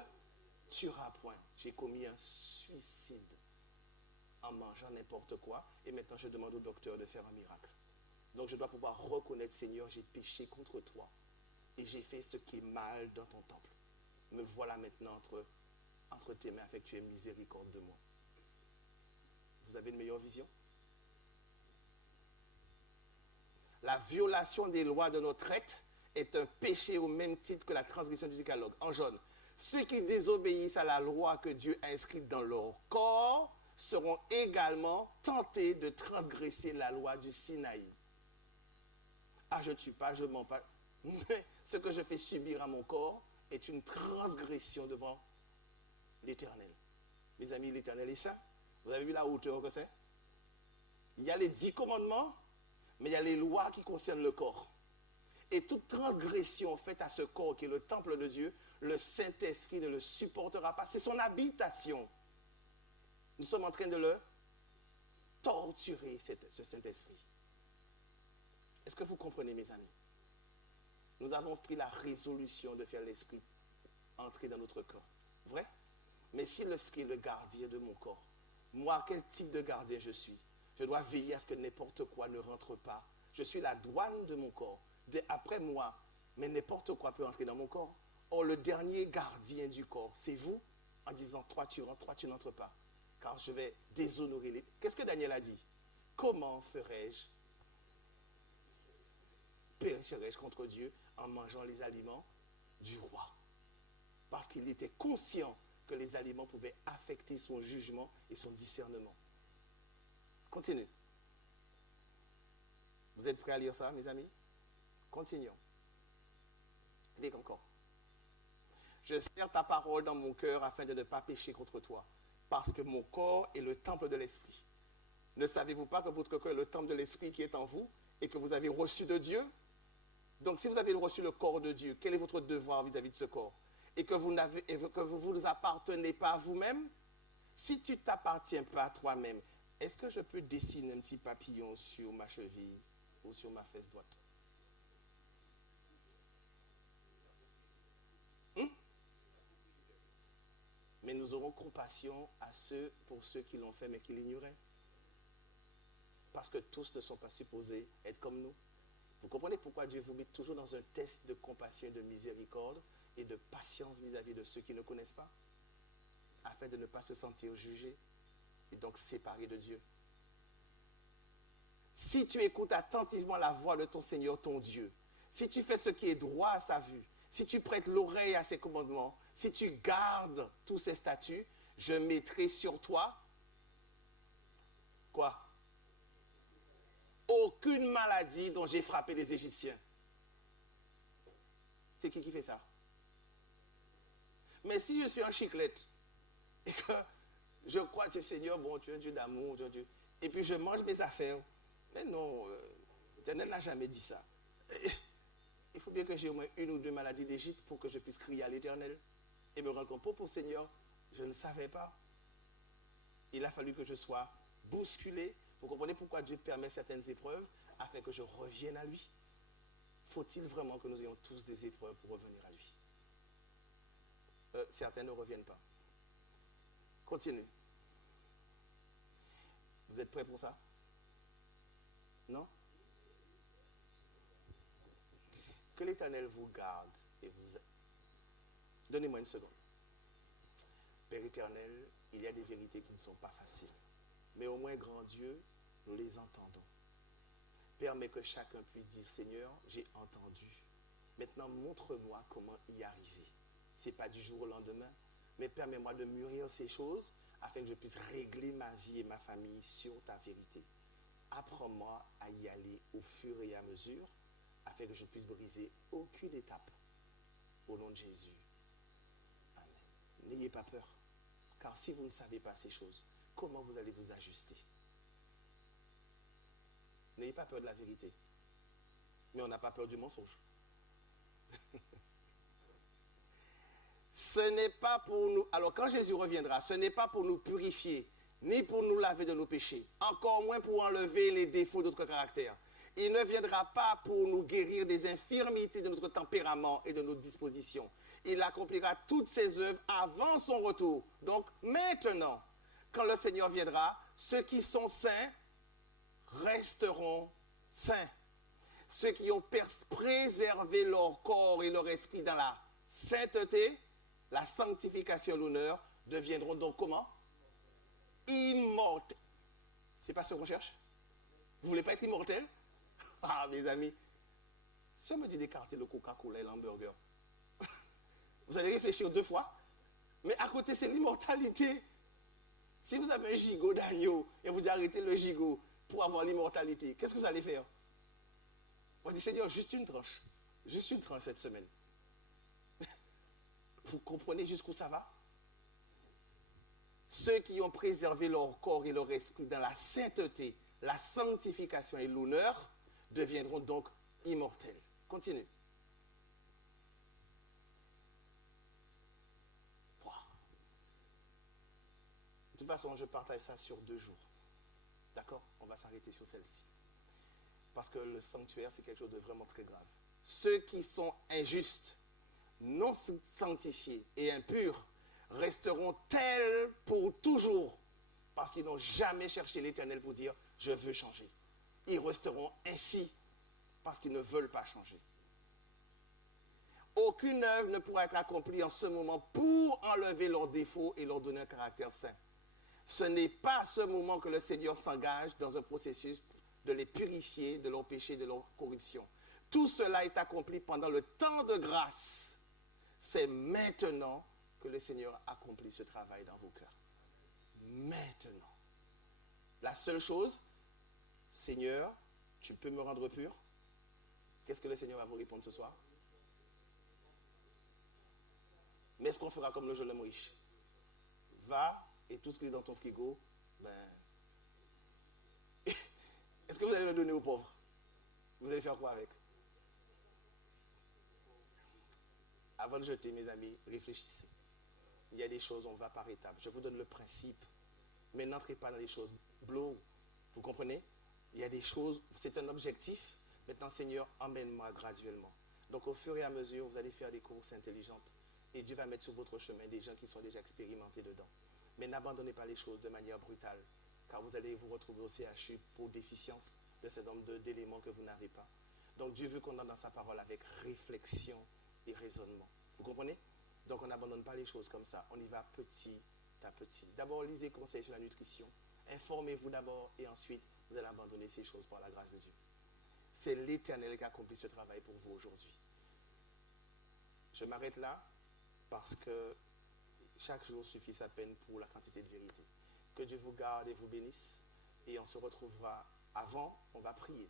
tueras point. J'ai commis un suicide en mangeant n'importe quoi, et maintenant je demande au docteur de faire un miracle. Donc je dois pouvoir reconnaître, Seigneur, j'ai péché contre toi, et j'ai fait ce qui est mal dans ton temple. Me voilà maintenant entre tes mains affectueuses, miséricorde de moi. Vous avez une meilleure vision? La violation des lois de notre être est un péché au même titre que la transgression du décalogue. En jaune, ceux qui désobéissent à la loi que Dieu a inscrite dans leur corps seront également tentés de transgresser la loi du Sinaï. Ah, je ne tue pas, je ne mens pas. Mais ce que je fais subir à mon corps est une transgression devant l'Éternel. Mes amis, l'Éternel est saint. Vous avez vu la hauteur que c'est? Il y a les 10 commandements, mais il y a les lois qui concernent le corps. Et toute transgression faite à ce corps qui est le temple de Dieu, le Saint-Esprit ne le supportera pas. C'est son habitation. Nous sommes en train de le torturer, ce Saint-Esprit. Est-ce que vous comprenez, mes amis? Nous avons pris la résolution de faire l'Esprit entrer dans notre corps. Vrai? Mais si l'Esprit est le gardien de mon corps, moi, quel type de gardien je suis? Je dois veiller à ce que n'importe quoi ne rentre pas. Je suis la douane de mon corps. Après moi, mais n'importe quoi peut entrer dans mon corps. Or, le dernier gardien du corps, c'est vous, en disant, toi tu rentres, toi tu n'entres pas. Car je vais déshonorer les... Qu'est-ce que Daniel a dit? Comment pécherais-je contre Dieu en mangeant les aliments du roi? Parce qu'il était conscient que les aliments pouvaient affecter son jugement et son discernement. Continue. Vous êtes prêts à lire ça, mes amis? Continuons. Lis encore. Je serre ta parole dans mon cœur afin de ne pas pécher contre toi, parce que mon corps est le temple de l'Esprit. Ne savez-vous pas que votre corps est le temple de l'Esprit qui est en vous et que vous avez reçu de Dieu? Donc, si vous avez reçu le corps de Dieu, quel est votre devoir vis-à-vis de ce corps? Et que vous ne vous appartenez pas à vous-même, si tu ne t'appartiens pas à toi-même, est-ce que je peux dessiner un petit papillon sur ma cheville ou sur ma fesse droite? Mais nous aurons compassion pour ceux qui l'ont fait mais qui l'ignoraient. Parce que tous ne sont pas supposés être comme nous. Vous comprenez pourquoi Dieu vous met toujours dans un test de compassion et de miséricorde et de patience vis-à-vis de ceux qui ne connaissent pas, afin de ne pas se sentir jugé et donc séparé de Dieu. Si tu écoutes attentivement la voix de ton Seigneur, ton Dieu, si tu fais ce qui est droit à sa vue, si tu prêtes l'oreille à ses commandements, si tu gardes tous ses statuts, je mettrai sur toi quoi? Aucune maladie dont j'ai frappé les Égyptiens. C'est qui fait ça? Mais si je suis en chiclette et que je crois que Seigneur, bon, tu es un Dieu d'amour, Dieu, et puis je mange mes affaires, mais non, l'Éternel n'a jamais dit ça. Il faut bien que j'ai au moins une ou deux maladies d'Égypte pour que je puisse crier à l'Éternel et me rendre compte, pour Seigneur, je ne savais pas. Il a fallu que je sois bousculé. Vous comprenez pourquoi Dieu permet certaines épreuves afin que je revienne à lui? Faut-il vraiment que nous ayons tous des épreuves pour revenir à lui? Certains ne reviennent pas. Continue. Vous êtes prêts pour ça? Non? Que l'Éternel vous garde et vous... Donnez-moi une seconde. Père éternel, il y a des vérités qui ne sont pas faciles. Mais au moins, grand Dieu, nous les entendons. Permets que chacun puisse dire, Seigneur, j'ai entendu. Maintenant, montre-moi comment y arriver. Ce n'est pas du jour au lendemain, mais permets-moi de mûrir ces choses afin que je puisse régler ma vie et ma famille sur ta vérité. Apprends-moi à y aller au fur et à mesure afin que je puisse briser aucune étape. Au nom de Jésus. Amen. N'ayez pas peur, car si vous ne savez pas ces choses, comment vous allez vous ajuster? N'ayez pas peur de la vérité. Mais on n'a pas peur du mensonge. Ce n'est pas pour nous... Alors quand Jésus reviendra, ce n'est pas pour nous purifier, ni pour nous laver de nos péchés, encore moins pour enlever les défauts de notre caractère. Il ne viendra pas pour nous guérir des infirmités de notre tempérament et de nos dispositions. Il accomplira toutes ses œuvres avant son retour. Donc maintenant, quand le Seigneur viendra, ceux qui sont saints resteront saints. Ceux qui ont préservé leur corps et leur esprit dans la sainteté, la sanctification et l'honneur, deviendront donc comment? Immortels. C'est pas ce qu'on cherche? Vous voulez pas être immortel? Ah, mes amis, si on me dit d'écarter le Coca-Cola et l'hamburger, vous allez réfléchir 2 fois. Mais à côté, c'est l'immortalité. Si vous avez un gigot d'agneau et vous arrêtez le gigot pour avoir l'immortalité, qu'est-ce que vous allez faire? On dit, Seigneur, juste une tranche cette semaine. Vous comprenez jusqu'où ça va? Ceux qui ont préservé leur corps et leur esprit dans la sainteté, la sanctification et l'honneur, deviendront donc immortels. Continue. Wow. De toute façon, je partage ça sur 2 jours. D'accord? On va s'arrêter sur celle-ci. Parce que le sanctuaire, c'est quelque chose de vraiment très grave. Ceux qui sont injustes, non sanctifiés et impurs resteront tels pour toujours. Parce qu'ils n'ont jamais cherché l'Éternel pour dire « je veux changer ». Ils resteront ainsi parce qu'ils ne veulent pas changer. Aucune œuvre ne pourra être accomplie en ce moment pour enlever leurs défauts et leur donner un caractère saint. Ce n'est pas à ce moment que le Seigneur s'engage dans un processus de les purifier de leurs péchés, de leur corruption. Tout cela est accompli pendant le temps de grâce. C'est maintenant que le Seigneur accomplit ce travail dans vos cœurs. Maintenant. La seule chose, Seigneur, tu peux me rendre pur? Qu'est-ce que le Seigneur va vous répondre ce soir? Mais est-ce qu'on fera comme le jeune homme riche? Va et tout ce qui est dans ton frigo, est-ce que vous allez le donner aux pauvres? Vous allez faire quoi avec? Avant de jeter, mes amis, réfléchissez. Il y a des choses, on va par étapes. Je vous donne le principe, mais n'entrez pas dans les choses blow. Vous comprenez? Il y a des choses, c'est un objectif. Maintenant, Seigneur, emmène-moi graduellement. Donc, au fur et à mesure, vous allez faire des courses intelligentes et Dieu va mettre sur votre chemin des gens qui sont déjà expérimentés dedans. Mais n'abandonnez pas les choses de manière brutale, car vous allez vous retrouver au CHU pour déficience de ce nombre d'éléments que vous n'avez pas. Donc, Dieu veut qu'on entre dans sa parole avec réflexion et raisonnement. Vous comprenez? Donc, on n'abandonne pas les choses comme ça. On y va petit à petit. D'abord, lisez conseils sur la nutrition. Informez-vous d'abord et ensuite, vous allez abandonner ces choses par la grâce de Dieu. C'est l'Éternel qui accomplit ce travail pour vous aujourd'hui. Je m'arrête là parce que chaque jour suffit sa peine pour la quantité de vérité. Que Dieu vous garde et vous bénisse. Et on se retrouvera avant, on va prier.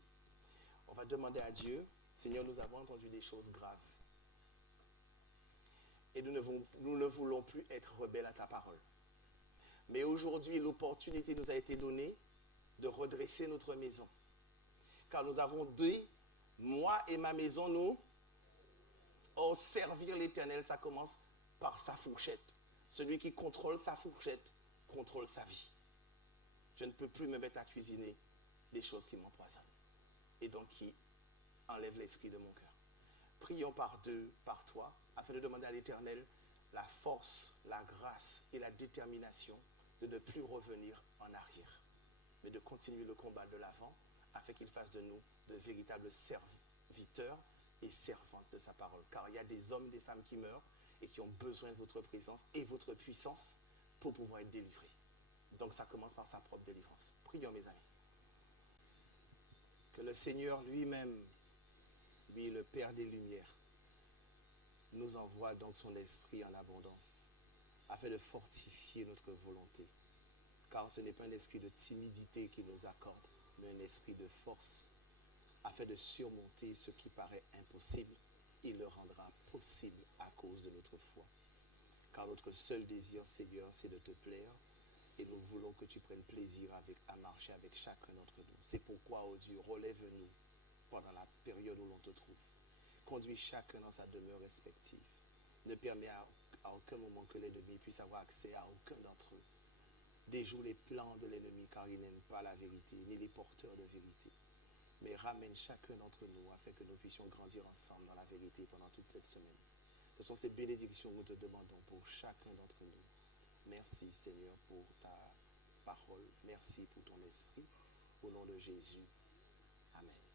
On va demander à Dieu, Seigneur, nous avons entendu des choses graves. Et nous ne voulons plus être rebelles à ta parole. Mais aujourd'hui, l'opportunité nous a été donnée de redresser notre maison. Car nous avons dit, moi et ma maison, nous, servir l'Éternel, ça commence par sa fourchette. Celui qui contrôle sa fourchette contrôle sa vie. Je ne peux plus me mettre à cuisiner des choses qui m'empoisonnent et donc qui enlèvent l'esprit de mon cœur. Prions par deux, par toi, afin de demander à l'Éternel la force, la grâce et la détermination de ne plus revenir en arrière, mais de continuer le combat de l'avant, afin qu'il fasse de nous de véritables serviteurs et servantes de sa parole. Car il y a des hommes, des femmes qui meurent et qui ont besoin de votre présence et votre puissance pour pouvoir être délivrés. Donc ça commence par sa propre délivrance. Prions, mes amis. Que le Seigneur lui-même, lui le Père des Lumières, nous envoie donc son esprit en abondance, afin de fortifier notre volonté. Car ce n'est pas un esprit de timidité qu'il nous accorde, mais un esprit de force, afin de surmonter ce qui paraît impossible. Il le rendra possible à cause de notre foi. Car notre seul désir, Seigneur, c'est de te plaire, et nous voulons que tu prennes plaisir à marcher avec chacun d'entre nous. C'est pourquoi, oh Dieu, relève-nous pendant la période où l'on te trouve. Conduis chacun dans sa demeure respective. Ne permets à aucun moment que l'ennemi puisse avoir accès à aucun d'entre eux. Déjoue les plans de l'ennemi, car il n'aime pas la vérité, ni les porteurs de vérité. Mais ramène chacun d'entre nous afin que nous puissions grandir ensemble dans la vérité pendant toute cette semaine. Ce sont ces bénédictions que nous te demandons pour chacun d'entre nous. Merci Seigneur pour ta parole. Merci pour ton esprit. Au nom de Jésus. Amen.